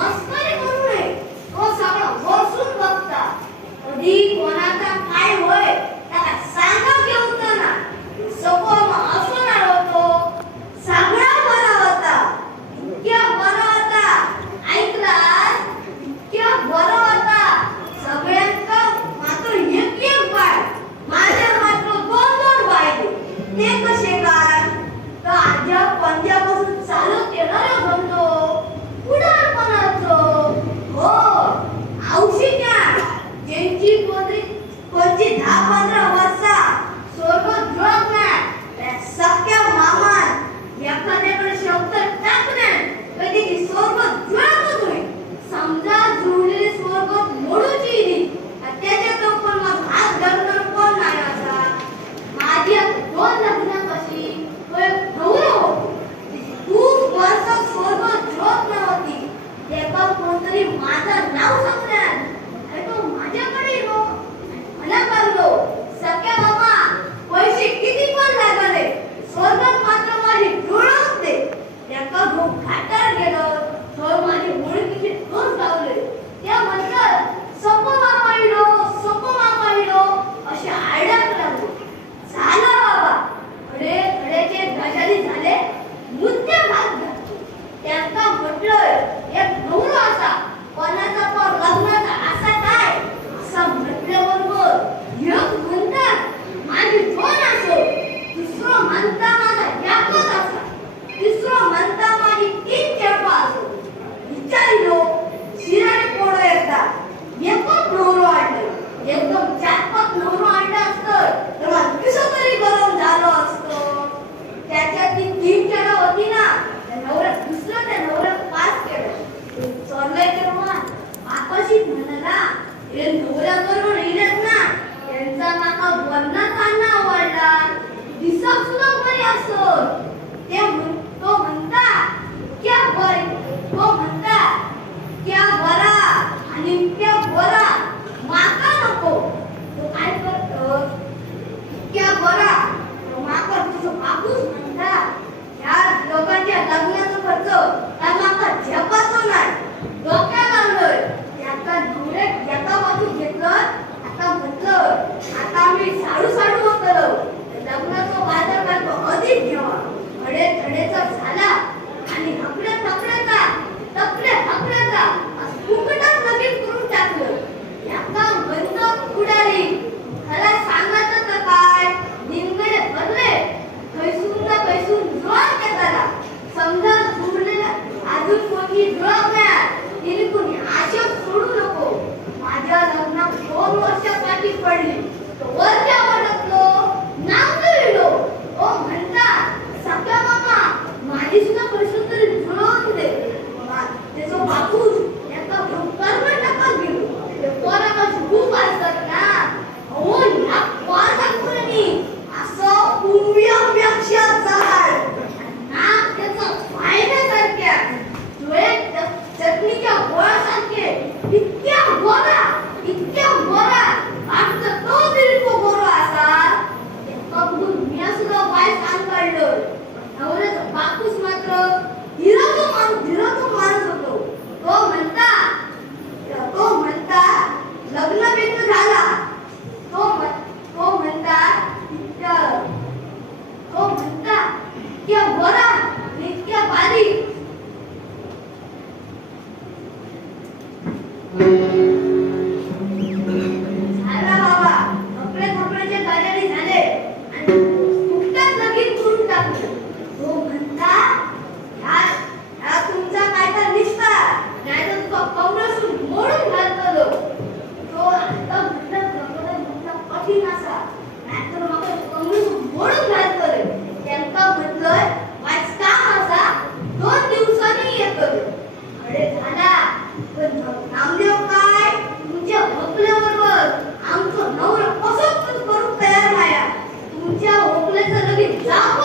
मस्करी करू नये. तो सगळं बसून बघता. कधी कोणाचा काय होय त्याला सांगा घेऊन ना. सगळं असणार होतो. सगळा बरा होता. इतक्या बरा होता. ऐकलास? इतक्या बरा होता. सगळ्यांचा मात्र एक एक बाळ. माझ्या मात्र दोन दोन बाळ. ते कसे काय? तर आज्या पंजापासून चालू केलं म्हणतो. उडाणपणाचं. हो, औषध्या ज्यांची कोणती 10-15 वर्षा स्वर्ग जुळत नाही, त्या सख्या मामान एखाद्याकडे शब्द टाकण्यात कधी ती स्वर्ग जुळतच होईल. समजा जुळलेले स्वर्ग मोडूची येईल. त्याच्या पण मग हात धरणार कोण नाही असा. माझी दोन लग्नापाशी तो एक गौरव होतो. खूप वर्ष स्वर्ग जुळत नव्हती. तेव्हा कोणतरी माझं नाव सांगण्यात आणि तो माझ्याकडे येतो. मला कळलो, सख्या मामा पैसे किती पण लागले स्वर्गात मात्र माझी जुळत दे. त्याका खूप घाटार गेलं तर माझे ओळखीचे दोष लावले. त्या म्हणतात सप्पो मामा इलो असे आरडायला लागले. झाला बाबा, खडेचे गजाली झाले. मुद्दे भाग घातले. त्यांना म्हटलंय एक नवरा असा कोणाचा पण लग्नाचा असा काय असं म्हटल्याबरोबर एक म्हणतात माझी दोन असो, दुसरं म्हणता माझा एकच असा, तिसरं म्हणता माझी 3 चेपा असो. विचारिलो शिराने पोळो एकदा एकच नवरो आणलं. एकदम 4-5 नवरो आणलं असतं तर मला कसं तरी गरम झालं असतं. त्याच्यात ती 3 चेडा होती ना, त्या नवऱ्यात पास केलं. चढलंय तेव्हा आकाशीत म्हणाला, हे नवऱ्याबरोबर येतात ना त्यांचा नाका वरना काढणं आवडला. दिसत सुद्धा बरी असत. तो म्हणता क्या बरा आणि क्या बरा माका नको. तो काय करतो, क्या बरा तो माका तुझं बापूच म्हणता. या लोकांच्या लग्नाचं खर्च त्या माका झेपाचं नाही. डोक्यात आणलंय. त्याचा नवऱ्यात एका बाजू घेतलं. आता म्हटलं आता मी साडू होतो. लग्नाचा बाजार काढतो अधिक घ्यावा. धडेचा झाला आणि हकड्याचा फुकटात लगीन करून टाकलं. याका बंद उडाली. त्याला सांगायचं तर काय, निमगडे भरले. कैसून जुळत त्याला. समजा जुळलेला अजून कोणी जुळत नाही. तिने कोणी आशा सोडू नको. माझ्या लग्नात 2 वर्ष पाठी पडली. वरच्या वाटतलो नाव लिहिलो. ओ म्हणता सख्या मामा माझी सुद्धा पैसे तरी जुळवून दे. त्याचं बापूच याचा कर्नाटकात गेलो. ते पोराकाची खूप असतात ना. हो या पोराकानी असं उंब्यापेक्षा झाड नाक त्याचं पायण्यासारख्या डोळे चटणीच्या गोळ्यासारखे इतक्या गोरा आमचा तो दिलको गोरा असा. बघून मी सुद्धा बाय सांग काढलं. नवऱ्याचा बापूस मात्र धीरातो माणूस होतो. तो म्हणता लग्न बिग्न झाला. तो म्हणता इतक्या गोरा इतक्या बारीक. झाला बाबा, कपड्याचे गाड्याने झाले आणि फुकटात लगीन करून टाकलं. तो म्हणता ह्या तुमचा काय तर निसता नाही तर तुझा कमरेसून मोडून घालतो. तो आता म्हणता कठीण असा नाही तर मग कमरेसून मोडून घालतो. त्यांना म्हटलंय माझं काम असा 2 दिवसांनी येतो. अरे झाला पण नामदेव काय तुमच्या भोकल्याबरोबर आमचं नवरा कसं करून तयार नाही. तुमच्या भोकल्याचं लगेच जाप